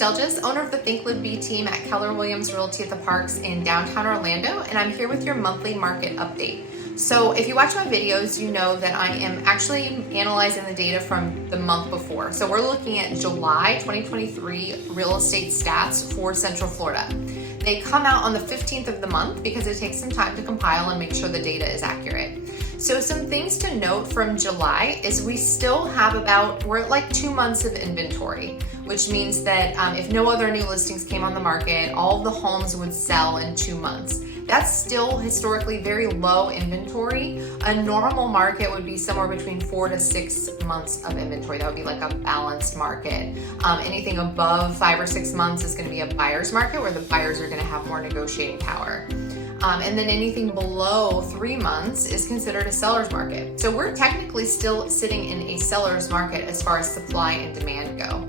Stelljes, owner of the ThinkLiveBe team at Keller Williams Realty at the Parks in downtown Orlando, and I'm here with your monthly market update. So if you watch my videos, you know that I am actually analyzing the data from the month before. So we're looking at July 2023 real estate stats for Central Florida. They come out on the 15th of the month because it takes some time to compile and make sure the data is accurate. So some things to note from July is we still have we're at like 2 months of inventory, which means that if no other new listings came on the market, all of the homes would sell in 2 months. That's still historically very low inventory. A normal market would be somewhere between 4 to 6 months of inventory. That would be like a balanced market. Anything above 5 or 6 months is going to be a buyer's market where the buyers are going to have more negotiating power. And then anything below 3 months is considered a seller's market. So we're technically still sitting in a seller's market as far as supply and demand go.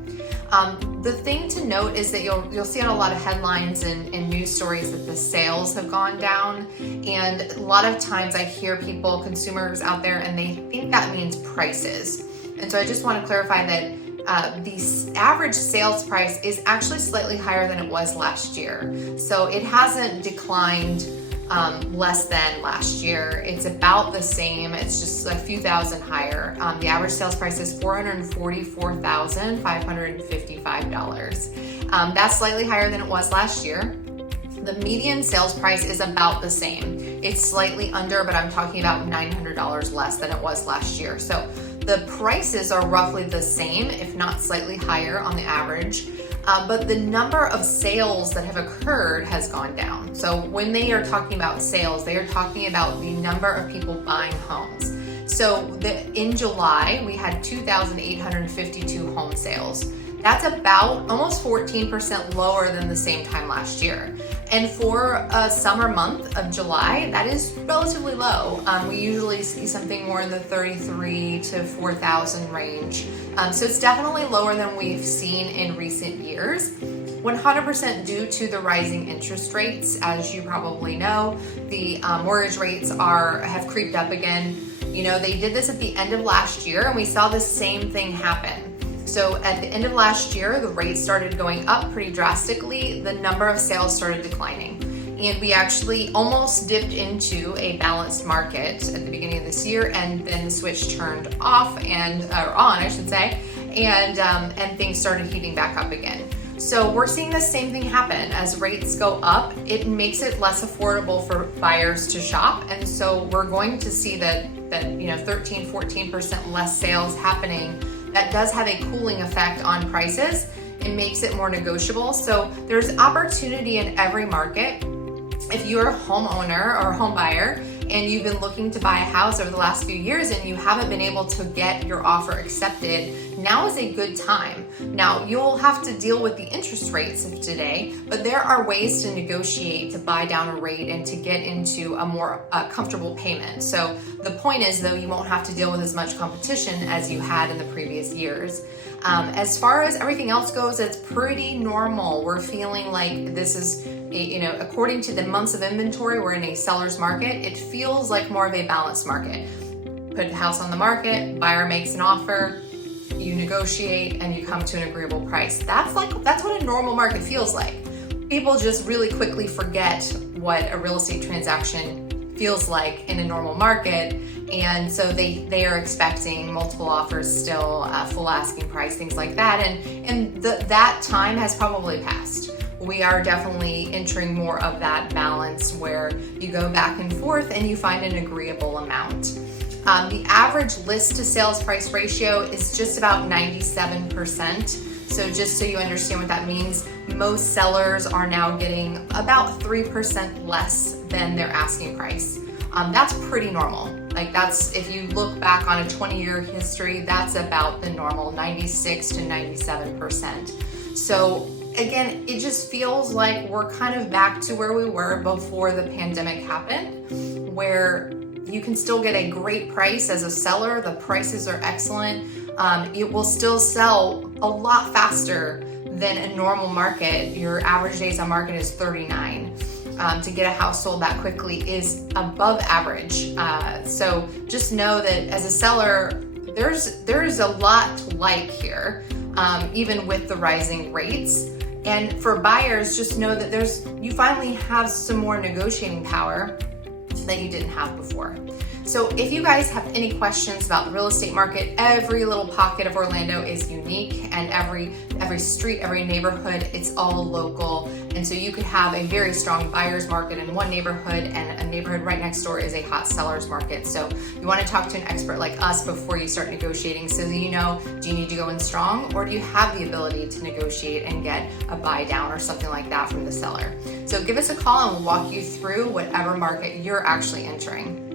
The thing to note is that you'll see on a lot of headlines and news stories that the sales have gone down. And a lot of times I hear consumers out there, and they think that means prices. And so I just want to clarify that the average sales price is actually slightly higher than it was last year. So it hasn't declined less than last year. It's about the same. It's just a few thousand higher. The average sales price is $444,555. That's slightly higher than it was last year. The median sales price is about the same. It's slightly under, but I'm talking about $900 less than it was last year. So the prices are roughly the same, if not slightly higher on the average. But the number of sales that have occurred has gone down. So when they are talking about sales, they are talking about the number of people buying homes. So in July, we had 2,852 home sales. That's about almost 14% lower than the same time last year. And for a summer month of July, that is relatively low. We usually see something more in the 33 to 4,000 range. So it's definitely lower than we've seen in recent years. 100% due to the rising interest rates. As you probably know, the mortgage rates have creeped up again. You know, they did this at the end of last year, and we saw the same thing happen. So at the end of last year, the rates started going up pretty drastically. The number of sales started declining. And we actually almost dipped into a balanced market at the beginning of this year, and then the switch turned on, I should say, and things started heating back up again. So we're seeing the same thing happen. As rates go up, it makes it less affordable for buyers to shop. And so we're going to see that 13, 14% less sales happening. That does have a cooling effect on prices. It makes it more negotiable. So there's opportunity in every market. If you're a homeowner or a home buyer and you've been looking to buy a house over the last few years and you haven't been able to get your offer accepted, now is a good time. Now, you'll have to deal with the interest rates of today, but there are ways to negotiate to buy down a rate and to get into a more comfortable payment. So the point is, though, you won't have to deal with as much competition as you had in the previous years. As far as everything else goes, it's pretty normal. We're feeling like this is, according to the months of inventory, we're in a seller's market. It feels like more of a balanced market. Put the house on the market, buyer makes an offer, you negotiate, and you come to an agreeable price. That's what a normal market feels like. People just really quickly forget what a real estate transaction feels like in a normal market. And so they are expecting multiple offers still, full asking price, things like that. And that time has probably passed. We are definitely entering more of that balance where you go back and forth and you find an agreeable amount. The average list to sales price ratio is just about 97%. So just so you understand what that means, most sellers are now getting about 3% less than their asking price. That's pretty normal. If you look back on a 20-year history, that's about the normal, 96 to 97%. So again, it just feels like we're kind of back to where we were before the pandemic happened, where you can still get a great price as a seller. The prices are excellent. It will still sell a lot faster than a normal market. Your average days on market is 39. To get a house sold that quickly is above average. So just know that as a seller, there's a lot to like here, even with the rising rates. And for buyers, just know that you finally have some more negotiating power that you didn't have before. So if you guys have any questions about the real estate market, every little pocket of Orlando is unique, and every street, every neighborhood, it's all local. And so you could have a very strong buyer's market in one neighborhood, and a neighborhood right next door is a hot seller's market. So you want to talk to an expert like us before you start negotiating, so that you know, do you need to go in strong, or do you have the ability to negotiate and get a buy down or something like that from the seller? So give us a call and we'll walk you through whatever market you're actually entering.